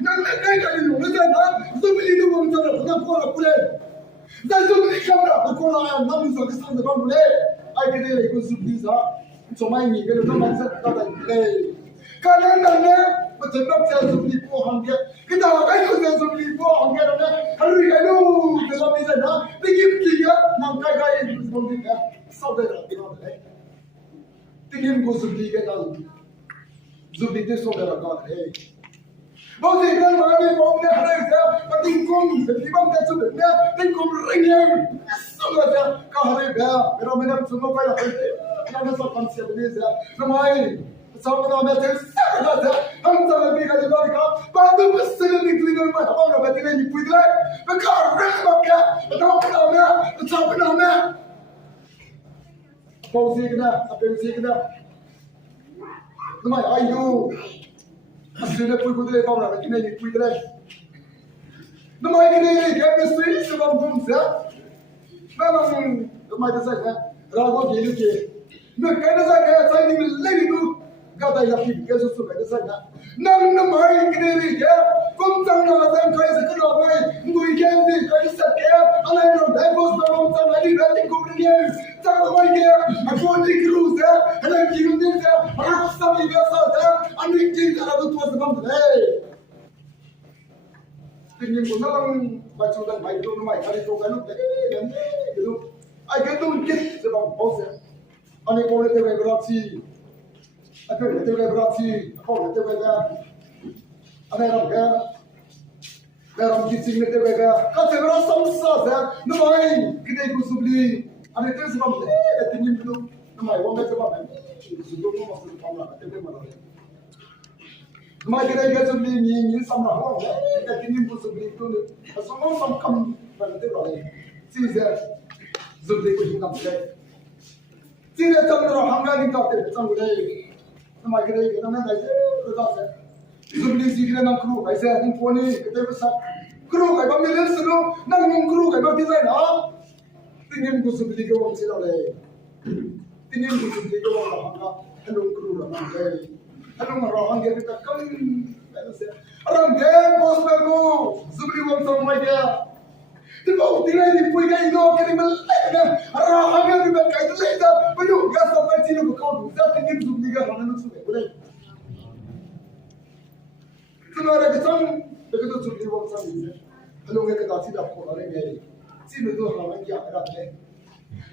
나는 용서나 좀비도 멈춰라 나 보라 그래 나 좀비 감라 그거나 남서 그 상대 방불에 아이들이 이거 좀비사 정말 이게 좀 만서 가다 그래 가는 날에 Betul-betul zombie po hangga. Kita akan usah zombie po hangga na. Hari kalu dalam ni sana. Tinggi tiga nangkai gaya zombie ka. Saudara kita ni. Tinggi ko zombie ka dalam. Zombie tu saudara ka ni. Bagi kan mana bom ni ada saya. Tingkom, tingkom tak cukup ni. Tingkom ringnya. Saudara kahari ber. Beramai semua kaya hati. Kita nak konsep ni saya. Ramai. Sama dengan macam sana, हम सब भी कल बात का बात तो बस से निकली गई मैं हमारा बेटे ने नहीं पूछ रहा मैं कहाँ रख रहा क्या बताओ बताओ मैं बताओ बताओ मैं कौन सी किधर अपने सी किधर तुम्हारे आयु असली ने पूछ कुछ ले पाऊँ ना बेटे ने नहीं पूछ रहा तुम्हारे के लिए क्या मिस्त्री सब हम घूम से मैं तुम्हारे साथ है राघव जी के मैं कहने से गया साइड में लेगी तू Gata ila pipi keso suka de sana. Nang na mai kineri ke. Kum tang na zam kai se kana bai. Ngui kenzi kai se ke. Alai no dai bos na mom tang ali rati kum ni. Tang mai ke. Akon di cruise ya. Ala ki nu din ya. Ara sa mi ga sa ya. Ani ki ara du tuas bam de. Tingin ko nang ba chu dan mai do mai kali to ga lu de. Gitu. Ai ke tu kit se bam bos ya. Ani ko le te ga grati. Aku itu kan berarti, aku itu kan, ada orang kan, dalam kisah itu kan, kalau berasa susah ya, namai kita ikut subli, ada itu sebab tinggi itu, namai orang itu sebab sudah masuk kamera, itu mana? Namai kita ikut subli ni sama orang, kita tinggi ikut subli itu, semua sama kam, mana itu orang, sih subli itu hinggap saya, sih cakap orang hangga hinggap saya, cakap Nama kita ini nama dah je, betul tak? Zubli sikit nak kru, aisyah ni phone ni kita besar kru, kaya bang ni seru, nak kru kaya bang design ah, tingin ko zubli ko bang sila leh, tingin ko zubli ko bang hanga, hello kru lah mana, hello marah hanga kita kam, orang game bos baru, zubli bang sama dia. Tiba tinggal di puigai no kini melena, arah hanga ni berkait leda, penuh gas sampai sini berkau, dah tinggi zubli kan orang nak sudah boleh. Sebenarnya kita begitu zubli bang sama dia, kalau kita tidak pun orang ni, sini tu orang yang ada ni.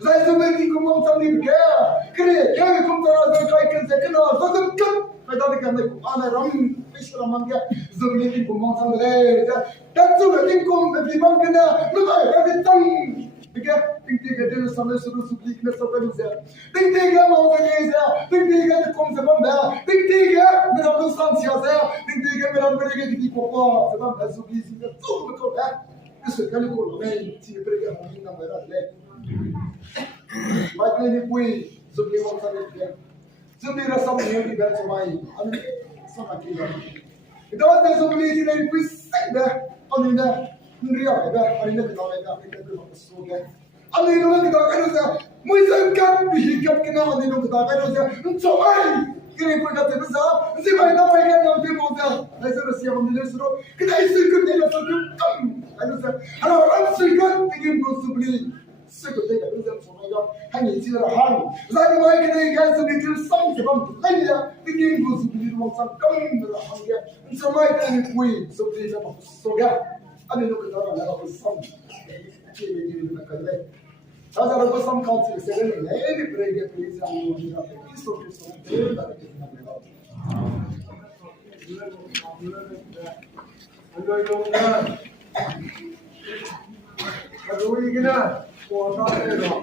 Saya sebenarnya kumam sama dia, kerja kumam terasa kaya kerja kena, so kan, pada dia ni ana ram, Islam mangga, zubli kumam sama dia. Tentu tingkum bibang kena, lupa everything. Jika tinggi dia sampai suruh subli kena sampai lusa. Tinggi mau saja, tinggi kum sebab dah, tinggi berapa sanksi saja, tinggi berapa mereka di pokok sebab dah subli sini tu betul dah. Sekali kalau main si mereka mungkin nak berat leh. Baik ni pui subli orang sampai dia. Subli rasa mungkin di berat semai, anu sama kita. Itu ada subli di dalam pui sekda. Alina, Nuria, Alina kita lega, kita tu masuk. Alina kita kan usah, mungkin kan bihikat kena Alina kita kan usah, cobai, kini pun kata besar, si bayi tak bayi kan nanti mau saya rasa Alina suruh, kita isikut dia suruh kam, kan usah, orang isikut tinggi berusaha beli, isikut dia kan usah cobai kan, hanya istilah hang, saya bayi kini kan sedikit sam sebab lain dia tinggi berusaha beli rumah sam kam berhang dia. Semua itu kui seperti apa soga, ada lu kita orang ada bersam, ciri ciri mereka le. Ada orang bersam kau ciri ciri le, ini pergi pergi sama orang kita, itu bersam itu tak ada kita mereka. Anda yang mana? Rui kena, kota kena,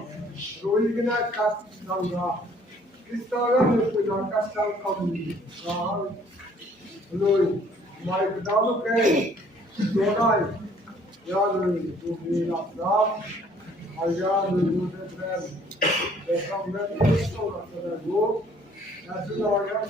Rui kena kas nangga. Kita orang yang punya kas nangga kami. Lui, mai pedalo ke, donai, ya lui, tu mina ram, aja lui tu tren, ekam ben tu lah tu go, nasi orang.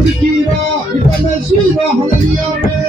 Kira, kita masih bahagia.